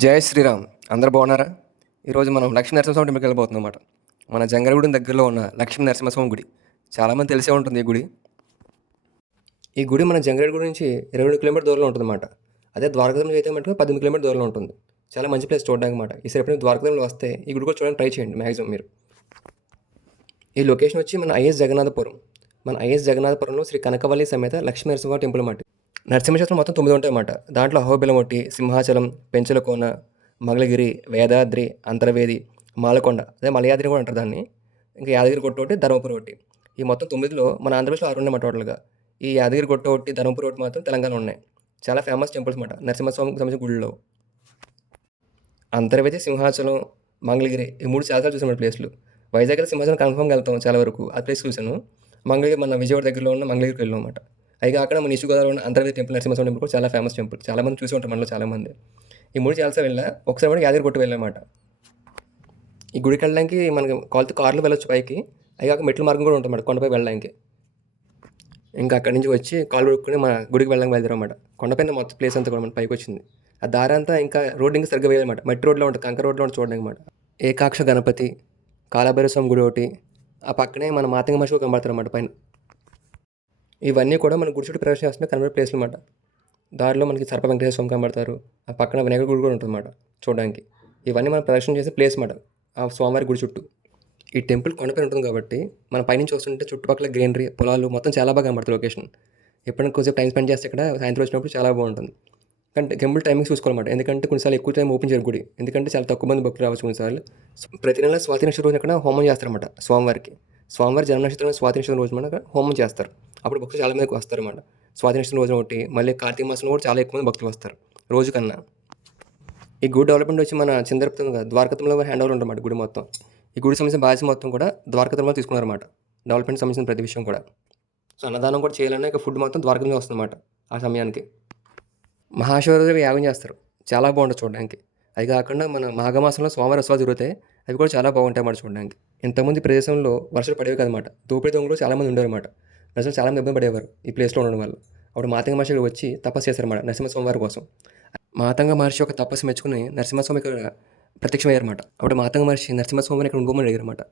జై శ్రీరామ్. అందరు బాగున్నారా? ఈరోజు మనం లక్ష్మీ నరసింహస్వామి టెంపుల్కి వెళ్ళబోతున్నాం అన్నమాట. మన జంగలగూడెం దగ్గరలో ఉన్న లక్ష్మీ నరసింహస్వామి గుడి. చాలామంది తెలిసే ఉంటుంది ఈ గుడి. ఈ గుడి మన జంగలగూడ నుంచి ఇరవై రెండు కిలోమీటర్ దూరంలో ఉంటుందన్నమాట అదే ద్వారకాధంలో అయితే మటుకు పద్దెనిమిది కిలోమీటర్ దూరంలో ఉంటుంది. చాలా మంచి ప్లేస్ చూడడానికి మాట ఈసారి ఎప్పుడైనా ద్వారకాధంలో వస్తే ఈ గుడి కూడా చూడడానికి ట్రై చేయండి మ్యాక్సిమం మీరు. ఈ లొకేషన్ వచ్చి మన ఐఎస్ జగన్నాథపురం. మన ఐఎస్ జగన్నాథపురంలో శ్రీ కనకవల్లి సమేత లక్ష్మీ నరసింహ టెంపుల్ అన్నమాట. నరసింహశాస్త్రం మొత్తం తొమ్మిది ఉంటాయి అన్నమాట. దాంట్లో అహోబిలమొట్టి సింహాచలం పెంచలకోన మంగళగిరి వేదాద్రి అంతర్వేది మాలకొండ అదే మలయాద్రి కూడా అంటారు దాన్ని. ఇంకా యాదగిరి కొట్టు ఒకటి ధర్మపురి ఒకటి. ఈ మొత్తం తొమ్మిదిలో మన ఆంధ్రప్రదేశ్లో ఆరు ఉన్నాయి టోటల్గా ఈ యాదగిరి కొట్టు ఒకటి ధర్మపురి ఒకటి మాత్రం తెలంగాణ ఉన్నాయి. చాలా ఫేమస్ టెంపుల్స్ అన్నమాట. నరసింహస్వామికి సంబంధించిన గుడిలో అంతర్వేది సింహాచలం మంగళగిరి ఈ మూడు చాలాసార్లు చూసాను ప్లేస్లు వైజాగ్లో సింహాచలం కన్ఫర్మ్గా వెళ్తాం చాలా వరకు. ఆ ప్లేస్ చూశాను. మంగళగిరి మన విజయవాడ దగ్గరలో ఉన్న మంగళగిరికి వెళ్ళాం అనమాట అయితే అక్కడ మన east Godavari Antarvedi temple Narasimhaswamy temple కూడా చాలా ఫేమస్ టెంపుల్. చాలా మంది చూసి ఉంటారు మనలో చాలా మంది. ఈ మూడు చాలాసార్లు వెళ్ళా ఒకసారి కూడా యాదగిరి కొట్టు వెళ్ళామాట ఈ గుడికి వెళ్ళడానికి మనకి కాల్తో కార్లో వెళ్ళొచ్చు పైకి. అవి కాక మెట్ల మార్గం కూడా ఉంటుంది కొండపై వెళ్ళడానికి. ఇంకా అక్కడి నుంచి వచ్చి కాలు కొడుకుని మన గుడికి వెళ్ళడానికి బయలుదేరమాట కొండపైన మొత్తం ప్లేస్ అంతా కూడా మన పైకి వచ్చింది. ఆ దారి అంతా ఇంకా రోడ్ ఇంకా సరిగ్గా వేయాలన్నమాట మట్టి రోడ్లో ఉంటుంది కంకర రోడ్లో ఉంటుంది చూడడానికి అనమాట ఏకాక్ష గణపతి కాలభైరవ స్వామి గుడి ఒకటి. ఆ పక్కనే మన మాతంగ మనిషి కనబడతారు అన్నమాట పైన. ఇవన్నీ కూడా మన గుడి చుట్టూ ప్రవేశం చేస్తున్న కనబడే ప్లేస్లు అనమాట దారిలో మనకి సర్ప వెంకటేశ్వర స్వామి కనబడతారు. ఆ పక్కన వినాయకుడి గుడి కూడా ఉంటుంది అన్నమాట చూడడానికి. ఇవన్నీ మనం ప్రదర్శన చేసే ప్లేస్ అన్నమాట ఆ స్వామివారి గుడి చుట్టూ. ఈ టెంపుల్ కొండపైన ఉంటుంది కాబట్టి మన పైనుంచి వస్తుంటే చుట్టుపక్కల గ్రీనరీ పొలాలు మొత్తం చాలా బాగా కనబడుతుంది లొకేషన్ ఎప్పుడైనా కొంచెం టైం స్పెండ్ చేస్తే ఇక్కడ సాయంత్రం వచ్చినప్పుడు చాలా బాగుంటుంది. కానీ టెంపుల్ టైమింగ్ చూసుకోవాలన్నమాట. ఎందుకంటే కొన్నిసార్లు ఎక్కువ టైం ఓపెన్ చేయరు గుడి. ఎందుకంటే చాలా తక్కువ మంది భక్తులు రావచ్చు కొన్నిసార్లు. ప్రతి నెల స్వాతి నక్షత్రం రోజున ఇక్కడ హోమం చేస్తారన్నమాట స్వామివారికి. స్వామివారి జన్మ నక్షత్రం స్వాతి నక్షత్రం రోజు మన హోమం చేస్తారు. అప్పుడు భక్తులు చాలా మందికి వస్తారు అన్నమాట స్వాతినిష్టం రోజున ఒకటి మళ్ళీ కార్తీక మాసంలో కూడా చాలా ఎక్కువ మంది భక్తులు వస్తారు రోజు కన్నా ఈ గుడి డెవలప్మెంట్ వచ్చి మన చిందరపుతం ద్వారకతంలో హ్యాండ్ ఓవర్ ఉందన్నమాట గుడి మొత్తం. ఈ గుడి సంబంధించిన బాధ్యత మొత్తం కూడా ద్వారకతంలో తీసుకున్నారన్నమాట. డెవలప్మెంట్ సంబంధించిన ప్రతి విషయం కూడా. సో అన్నదానం కూడా చేయాలన్నా ఇక ఫుడ్ మొత్తం ద్వారకంలో వస్తుందన్నమాట ఆ సమయానికి. మహాశివరాత్రి యాగం చేస్తారు చాలా బాగుంటుంది చూడడానికి. అది కాకుండా మన మాఘమాసంలో సోమవారం ఉత్సవాలు జరుగుతాయి అవి కూడా చాలా బాగుంటాయి అన్నమాట చూడడానికి ఇంతమంది ప్రదేశంలో వర్షాలు పడేవి కదన్నమాట దోపిడి దొంగలు చాలామంది ఉండేవారన్నమాట. ప్రజలు చాలా మంది ఇబ్బంది పడేవారు ఈ ప్లేస్లో ఉండడం వల్ల. అప్పుడు మాతంగ మహర్షి వచ్చి తపస్సు చేశారన్నమాట నరసింహస్వామి వారి కోసం. మాతంగ మహర్షి యొక్క తపస్సు మెచ్చుకుని నరసింహస్వామి ఇక్కడ ప్రత్యక్షమయ్యారన్నమాట. అప్పుడు మాతంగ మహర్షి నరసింహస్వామిని ఇక్కడ ఉండమని అడిగారన్నమాట.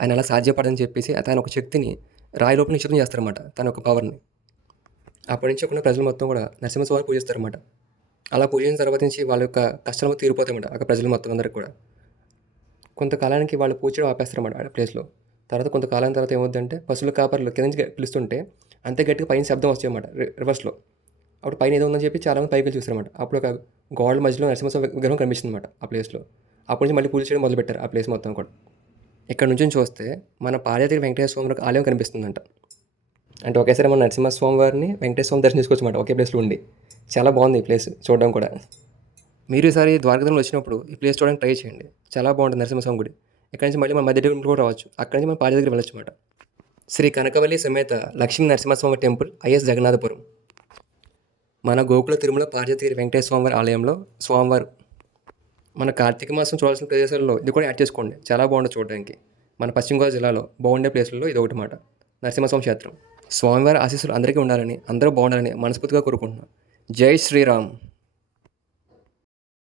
ఆయన అలా సాధ్యపడని చెప్పేసి తన ఒక శక్తిని రాయి లోపల నిశ్చితం చేస్తారన్నమాట తన ఒక పవర్ని అప్పటి నుంచి అక్కడ ప్రజలు మొత్తం కూడా నరసింహస్వామిని పూజిస్తారన్నమాట. అలా పూజించిన తర్వాత నుంచి వాళ్ళ యొక్క కష్టాలు తీరిపోతాయన్నమాట అక్కడ ప్రజలు మొత్తం అందరికి కూడా. కొంతకాలానికి వాళ్ళు పూజ ఆపేస్తారన్నమాట ఆ ప్లేస్లో తర్వాత కొంతకాలం తర్వాత ఏమవుద్దంటే పశువుల కాపర్లు కింద నుంచి పిలుస్తుంటే అంతే గట్టిగా పైన శబ్దం వస్తాయి అన్నమాట రివర్స్లో. అప్పుడు పైన ఏదో ఉందని చెప్పి చాలామంది పైకి వెళ్ళి చూస్తారన్నమాట. అప్పుడు ఒక గోడల మధ్యలో నరసింహస్వామి విగ్రహం కనిపిస్తుంది అనమాట ఆ ప్లేస్లో. అప్పటి నుంచి మళ్ళీ పూజ చేయడం మొదలుపెట్టారు ఆ ప్లేస్ మొత్తం కూడా. ఇక్కడ నుంచి చూస్తే మన పాదయాత్రి వెంకటేశ్వర స్వామి యొక్క ఆలయం కనిపిస్తుందంట. అంటే ఒకేసారి మన నరసింహస్వామి వారిని వెంకటేశ్వర స్వామి దర్శనం చేసుకోవచ్చు అనమాట ఒకే ప్లేస్లో ఉండి. చాలా బాగుంది ఈ ప్లేస్ చూడడం కూడా. మీరు ఈసారి ద్వారకధంలో వచ్చినప్పుడు ఈ ప్లేస్ చూడడానికి ట్రై చేయండి. చాలా బాగుంటుంది నరసింహస్వామి గుడి. ఇక్కడ నుంచి మళ్ళీ మన మధ్య టెంపుల్ కూడా రావచ్చు. అక్కడ నుంచి మన పాడి దగ్గర వెళ్ళొచ్చు అనమాట శ్రీ కనకవల్లి సమేత లక్ష్మీ నరసింహస్వామి టెంపుల్ ఐఎస్ జగన్నాథపురం. మన గోకుల తిరుమల పార్వతీగిరి వెంకటేశ్వర స్వామివారి ఆలయంలో స్వామివారు మన కార్తీక మాసం చూడాల్సిన ప్రదేశాల్లో ఇది కూడా యాడ్ చేసుకోండి. చాలా బాగుంటుంది చూడడానికి. మన పశ్చిమ గోదావరి జిల్లాలో బాగుండే ప్లేసుల్లో ఇది ఒకటి మాట నరసింహస్వామి క్షేత్రం. స్వామివారి ఆశీస్సులు అందరికీ ఉండాలని అందరూ బాగుండాలని మనస్ఫూర్తిగా కోరుకుంటున్నాను జై శ్రీరామ్.